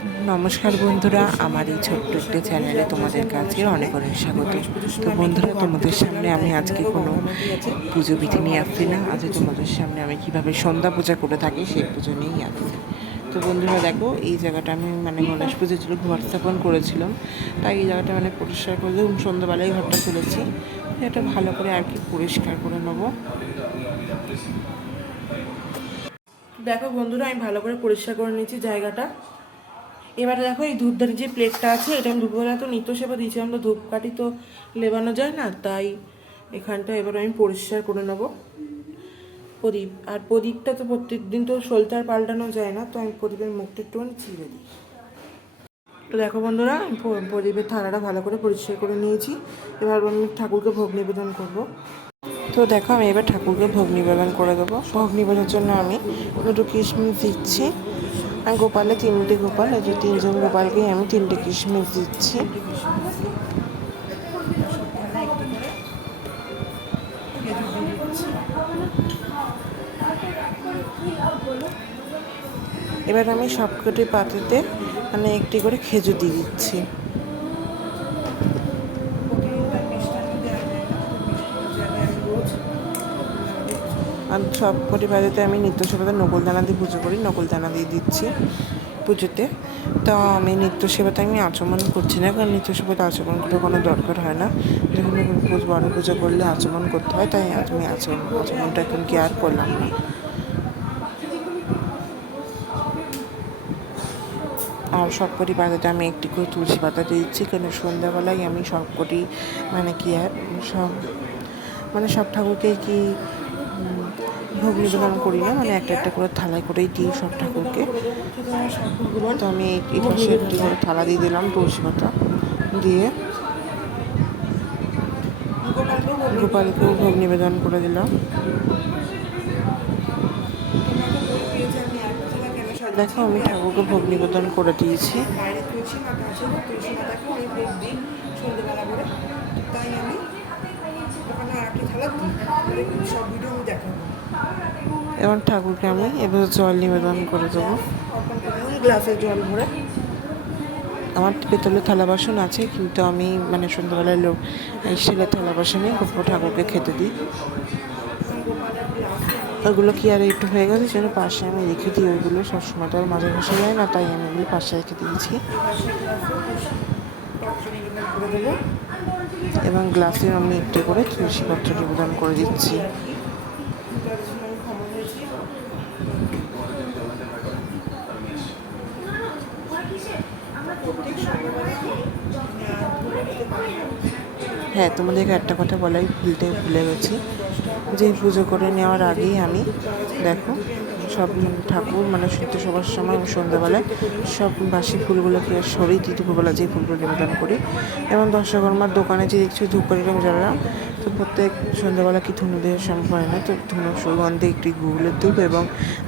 নমস্কার বন্ধুরা, আমার এই ছোট্ট একটা চ্যানেলে তোমাদের কাছে অনেক অনেক স্বাগত। তো বন্ধুরা, তোমাদের সামনে আমি আজকে কোনো পুজো বিধি নিয়ে আসছি না। আজকে তোমাদের সামনে আমি কিভাবে সন্ধ্যা পূজা করে থাকি সেই পুজো নিয়েই আসছি। তো বন্ধুরা দেখো, এই জায়গাটা আমি গণেশ পুজোর জন্য ঘর স্থাপন করেছিলাম, তাই এই জায়গাটা পরিষ্কার করে দিলাম। সন্ধ্যাবেলায় ঘরটা তুলেছি, এটা ভালো করে আর কি পরিষ্কার করে নেবো। দেখো বন্ধুরা, আমি ভালো করে পরিষ্কার করে নিয়েছি জায়গাটা। এবারে দেখো, এই ধূপদানি যে প্লেটটা আছে, এটা আমি দুপুরবেলা তো নিত্য সেবা দিয়েছিলাম, তো ধূপকাঠি তো লেবানো যায় না, তাই এখানটা এবার আমি পরিষ্কার করে নেবো। প্রদীপ, আর প্রদীপটা তো প্রত্যেক দিন তো সলতার পাল্টানো যায় না, তো আমি প্রদীপের মুখটা একটুখানি ছিঁড়ে দিই। তো দেখো বন্ধুরা, প্রদীপের থালাটা ভালো করে পরিষ্কার করে নিয়েছি। এবার আমি ঠাকুরকে ভোগ নিবেদন করব। তো দেখো, আমি এবার ঠাকুরকে ভোগ নিবেদন করে দেবো। ভোগ নিবেদনের জন্য আমি দুটো কিশমিশ দিচ্ছি। আর গোপালে 3টে গোপাল, এই যে 3জন গোপালকেই আমি 3টে কিশমিশ দিচ্ছি। এবার আমি সবকটি পাত্রতে একটি করে খেজুর দিয়ে দিচ্ছি। আর সব পরিবারেতে আমি নিত্য সেবাতে নকুলদানা দিয়ে পুজো করি, নকুলদানা দিয়ে দিচ্ছি পুজোতে। তো আমি নিত্য সেবাতে আমি আচমন করছি না, কারণ নিত্য সেবাতে আচমন করে কোনো দরকার হয় না। যখন বড় পুজো করলে আচমন করতে হয়, তাই আমি আচমনটা এখন কি আর করলাম না। আর সবকটি পাতাতে আমি একটি করে তুলসী পাতা দিচ্ছি, কেন সন্ধ্যাবেলায় আমি সবকটি সব ঠাকুরকে কি ভোগ নিবেদন করি না, একটা একটা করে থালায় করেই দিই সব ঠাকুরকে। তো আমি এই পাশে একটি করে থালা দিয়ে দিলাম তুলসী পাতা দিয়ে, গোপালকেও ভোগ নিবেদন করে দিলাম। দেখো, আমি ঠাকুরকে ভোগ নিবেদন করে দিয়েছি। এবার ঠাকুরকে আমি এবার জল নিবেদন করে দেবো, গ্লাসে জল ভরে। আমার পেতলের থালা বাসন আছে, কিন্তু আমি সন্ধ্যাবেলায় স্টিলের থালা বাসনে ঠাকুরকে খেতে দিই। ওগুলো কি আর একটু হয়ে গেছে, সেজন্য পাশে আমি রেখে দিই। ওইগুলো সবসময় তো আর মাঝে বসে যায় না, তাই আমি ওগুলো পাশে রেখে দিয়েছি। এবং গ্লাসে আমি একটু করে তুলসী পত্র নিবেদন করে দিচ্ছি। হ্যাঁ, তোমাদেরকে একটা কথা বলাই ভুলে গেছি, যে পুজো করে নেওয়ার আগেই আমি দেখো সব ঠাকুর শুনতে সবার সময় সন্ধ্যাবেলায় সব বাসি ফুলগুলোকে সরিয়ে দিই, দুপুরবেলা যে ফুলগুলো নিবেদন করি। এবং দশকর্মার দোকানে যে দেখছি ধূপকাঠিটা জ্বালালাম, তো প্রত্যেক সন্ধ্যাবেলা কি ধুনো দেওয়ার সম্ভব হয় না, তো ধুনো সুগন্ধে একটি গুগলের ধূপ এবং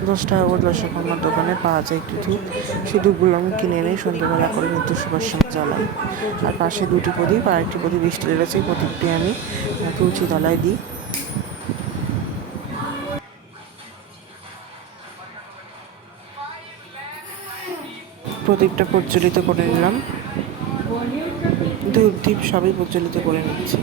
10 টাকা করে দশকর্মার দোকানে পাওয়া যায় একটি ধূপ, সেই ধূপগুলো আমি কিনে এনে সন্ধ্যাবেলা করে নিত্য সবার সময় জ্বালাই। আর পাশে 2টি প্রদীপ আর একটি প্রদীপ স্টিলের আছে, প্রদীপটি আমি তুলসী তলায় দিই। প্রদীপটা প্রজ্বলিত করে নিলাম, ধূপ দ্বীপ সবই প্রজ্বলিত করে নিচ্ছি।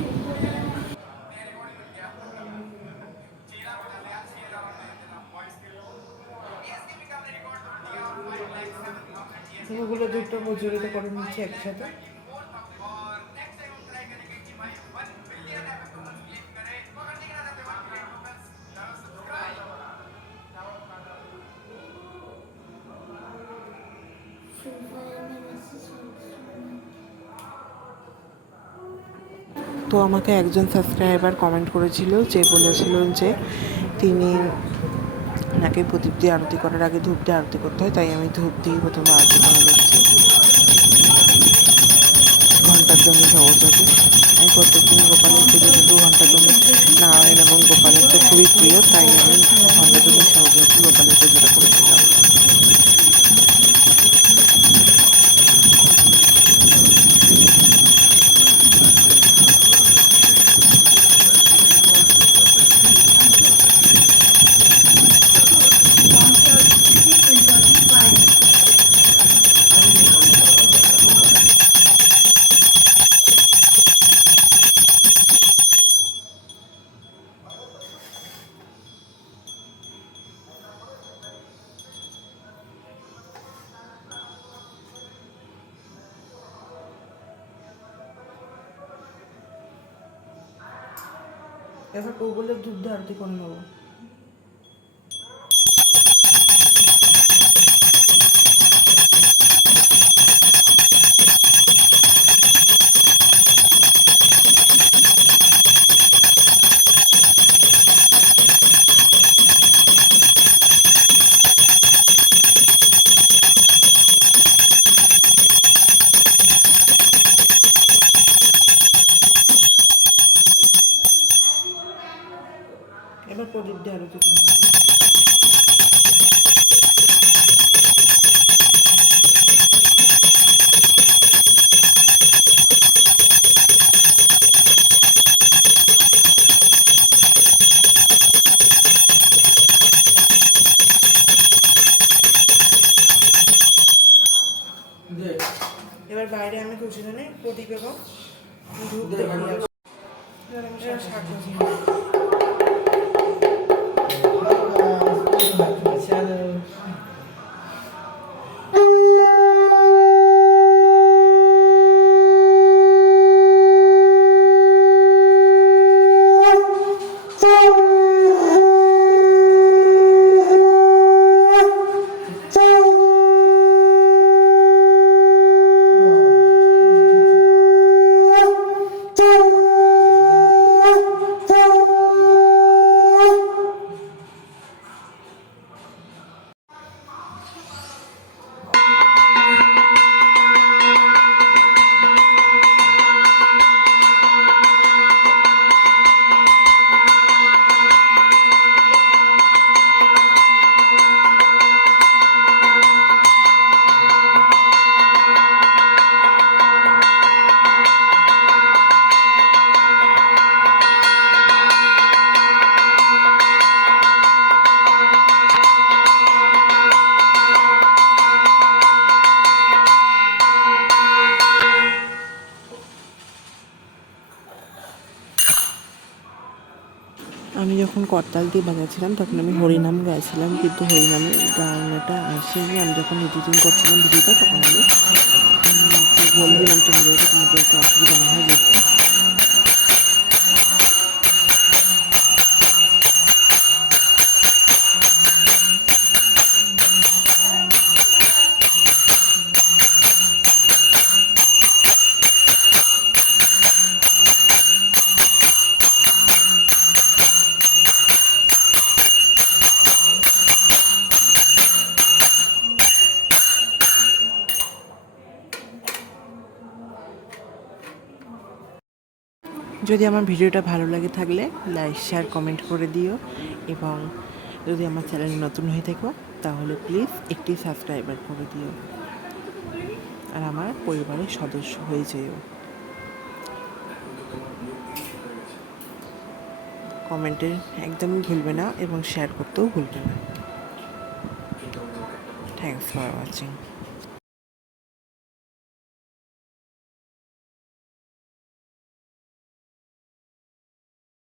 ওগুলো ধূপটা প্রজ্বলিত করে নিচ্ছি একসাথে। তো আমাকে একজন সাবস্ক্রাইবার কমেন্ট করেছিল, যে বলেছিলেন যে তিনি নাকি প্রদীপ দিয়ে আরতি করার আগে ধূপ দিয়ে আরতি করতে হয়, তাই আমি ধূপ দিয়ে প্রথমে আরতি করে দিচ্ছি ঘন্টার জন্য সহযোগী। আমি প্রত্যেকদিন গোপালের পুজোতে 2 ঘন্টার জন্য নারায়ণ এবং গোপালের তো খুবই প্রিয়, তাই আমি ঘন্টার জন্য সহযোগী গোপালের পুজোটা করেছিলাম। এবার ওগুলো দুধ দিয়ে আরতি করে নেবো। এবার প্রদীপ দিয়ে আরতি করে নেবো। এবার বাইরে আমি তুলসীদানে প্রদীপ এবং ধূপ দেখিয়ে আসবো। শাক আমি যখন করতাল দিয়ে বাজাচ্ছিলাম তখন আমি হরিনাম গাইছিলাম, কিন্তু হরিনামের গানটা আসেনি। আমি যখন এডিটিং করছিলাম ভিডিওটা তখন আমি বলে দিলাম তোমাদেরকে, তোমাদের একটা অসুবিধা না হয় বুঝতে। যদি আমার ভিডিওটা ভালো লাগে থাকলে লাইক শেয়ার কমেন্ট করে দিও, এবং যদি আমার চ্যানেল নতুন হয়ে থাকো তাহলে প্লিজ একটি সাবস্ক্রাইবার করে দিও, আর আমার পরিবারের সদস্য হয়ে যেও। কমেন্টে একদমই ভুলবে না এবং শেয়ার করতেও ভুলবে না। Thanks for watching.